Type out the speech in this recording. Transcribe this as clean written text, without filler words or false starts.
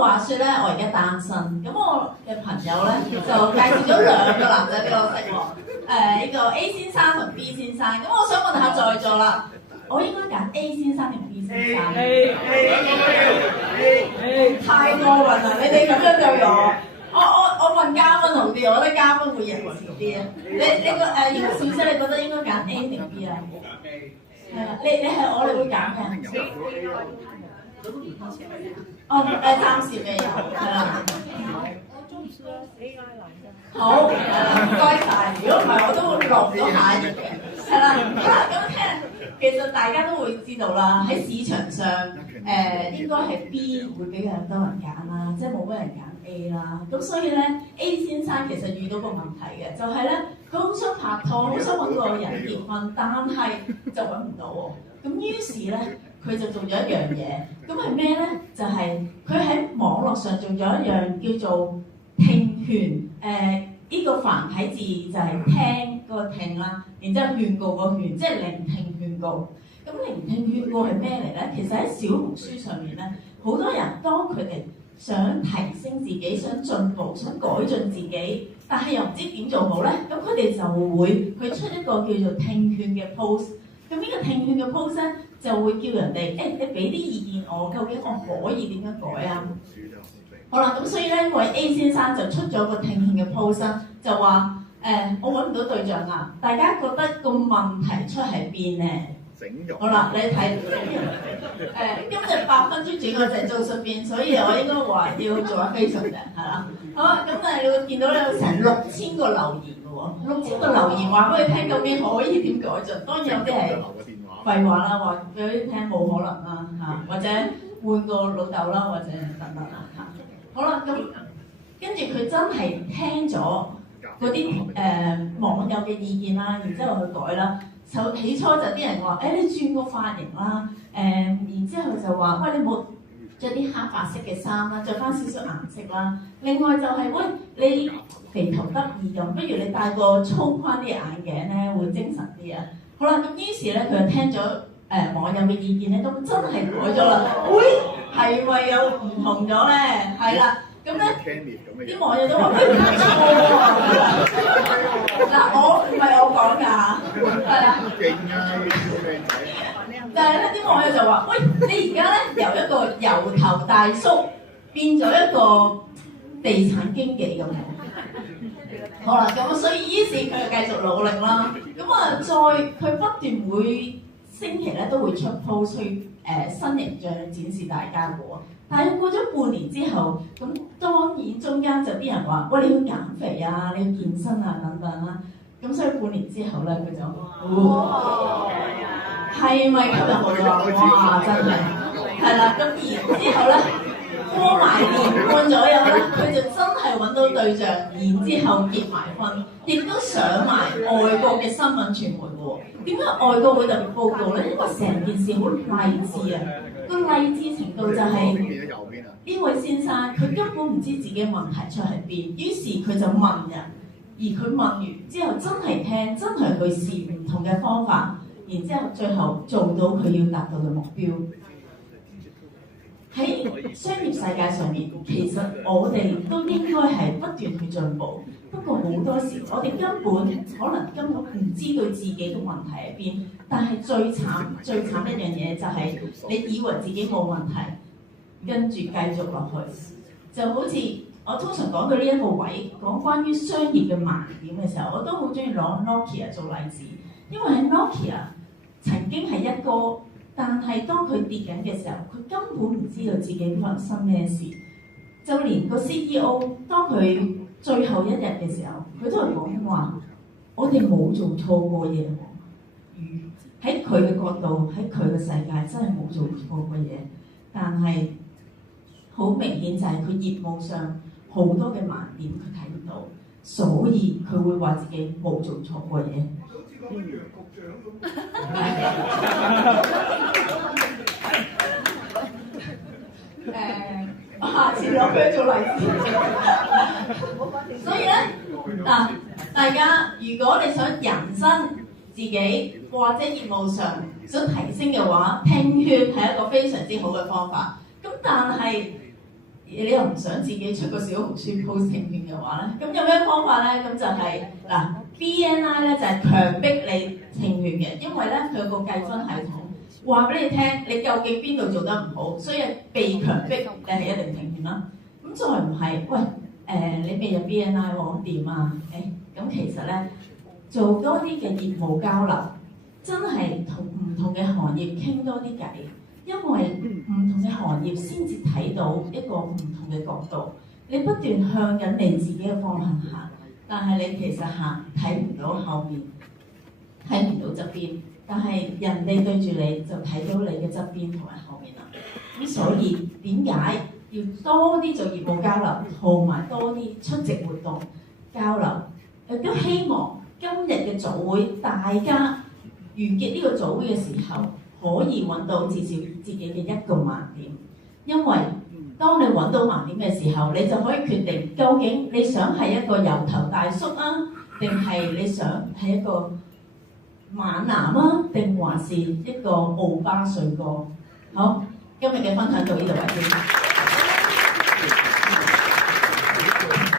話説咧，我而家單身，咁我嘅朋友咧就介紹咗兩個男仔俾我識喎。呢個 A 先生同 B 先生，咁我想問下在座啦，我應該揀 A 先生定 B 先生？太過分啦！你哋咁樣對我問嘉賓好啲，我覺得嘉賓會仁慈啲啊。你個應該小姐，你覺得應該揀 A 定 B 啊？係啦，你係我哋會揀嘅。暫時未有，係啦。好，唔該晒。如果唔係，我都會落咗下一頁嘅。係啦，咁其實大家都會知道啦，喺市場上應該係 B 會比較多人揀啦，即係冇乜人揀 A 啦。咁所以咧 A 先生其實遇到個問題嘅，就係咧佢好想拍拖，好想揾個人結婚，但係就揾唔到喎。咁於是咧，佢就做咗一樣嘢，咁係咩咧？就係佢喺網絡上做咗一樣叫做聽勸，呢個繁體字就係聽嗰個聽啦，然之後勸告個勸，即係聆聽勸告。咁聆聽勸告係咩嚟咧？其實喺小紅書上面咧，好多人當佢哋想提升自己、想進步、想改進自己，但係又唔知點做好咧，咁佢哋就會去出一個叫做聽勸嘅 post。咁呢個聽勸嘅 post 咧，就會叫人哋你俾啲意見我，究竟我可以點樣改啊？好啦，咁所以咧，呢位 A 先生就出咗個聽勸嘅 post，就話我揾唔到對象啊！大家覺得個問題出喺邊咧？好啦，你睇今日8分鐘轉我就做順便，所以我應該話要做下非常嘅，係啦。好啊，咁你會見到咧有成6000個留言嘅喎，6000個留言話俾你聽究竟可以點改進。當然有啲係廢話啦，話俾你聽冇可能啦嚇，或者換個老豆啦，或者等等啦嚇。好啦，咁跟住佢真係聽咗嗰啲網友嘅意見啦，然之後去改啦。起初就啲人話，你轉個髮型啦，然之後就話，喂，你冇着啲黑白色嘅衫啦，着翻少少顏色啦。另外就係，喂，你肥頭得意咁，不如你戴個粗框啲眼鏡咧，會精神啲啊。好啦，咁於是咧佢就聽咗網友嘅意見咧，都真係改咗啦。喂，係咪有唔同咗咧？係啦。咁咧，啲網友都話：喂，唔錯喎！嗱，唔係我講㗎，係啦。但係咧，啲網友就話：喂，你而家咧由一個油頭大叔變咗一個地產經紀咁樣。好啦，咁所以於是佢就繼續努力啦。咁啊，佢不斷每星期咧都會出 post 去新形象展示大家嘅喎。但係過咗半年之後，咁當然中間就啲人話：喂，你要減肥啊，你要健身啊等等啦。咁所以半年之後咧，佢就係咪吸引我啊？哇！真係係啦。咁然之後咧，過埋年半左右咧，佢就真係揾到對象，然之後結埋婚，亦都上埋外國嘅新聞傳媒喎。點解外國會特別報導咧？因為成件事好勵志啊！個勵志程度就係呢位先生，佢根本唔知自己問題出喺邊，於是佢就問人，而佢問完之後真係聽，真係去試唔同嘅方法，然之後最後做到佢要達到嘅目標。喺商業世界上面，其實我哋都應該係不斷去進步。不過好多時，我哋根本唔知道自己嘅問題喺邊。但係最慘一樣嘢就係你以為自己冇問題，跟住繼續落去，就好似我通常講到呢一個位，講關於商業嘅盲點嘅時候，我都好中意攞 Nokia 做例子，因為喺 Nokia 曾經係一哥。但係當佢跌緊嘅時候，佢根本唔知道自己發生咩事，就連個 CEO 當佢最後一日嘅時候，佢都係講話：我哋冇做錯過嘢喎。喺佢嘅角度，喺佢嘅世界，真係冇做錯過嘢。但係好明顯就係佢業務上好多嘅盲點，佢睇唔到，所以佢會話自己冇做錯過嘢。我下次攞佢做例子。所以咧大家如果你想人生自己或者業務上想提升嘅話，聽勸係一個非常之好嘅方法。咁但係你又唔想自己出個小紅書 post 情願嘅話咧，咁有咩方法咧？咁就係、嗱 BNI 咧就係、強迫你情願嘅，因為咧佢有個計分系統，話俾你聽你究竟邊度做得唔好，所以被強迫你係一定情願啦。咁再唔係，喂你未入 BNI 喎，點啊？咁其實咧做多啲嘅業務交流，真係同唔同嘅行業傾多啲偈。因為唔同嘅行業先至睇到一個唔同嘅角度，你不斷向緊你自己嘅方向行，但係你其實行睇唔到後面，睇唔到側邊，但係人哋對住你就睇到你嘅側邊同埋後面啦。咁所以點解要多啲做業務交流，同埋多啲出席活動交流？亦都希望今日嘅組會，大家完結呢個組會嘅時候，可以揾到至少自己嘅一個盲點，因為當你揾到盲點嘅時候，你就可以決定究竟你想係一個油頭大叔啊，定係你想係一個猛男啊，定還是一個奧巴帥哥？好，今日嘅分享到呢度為止。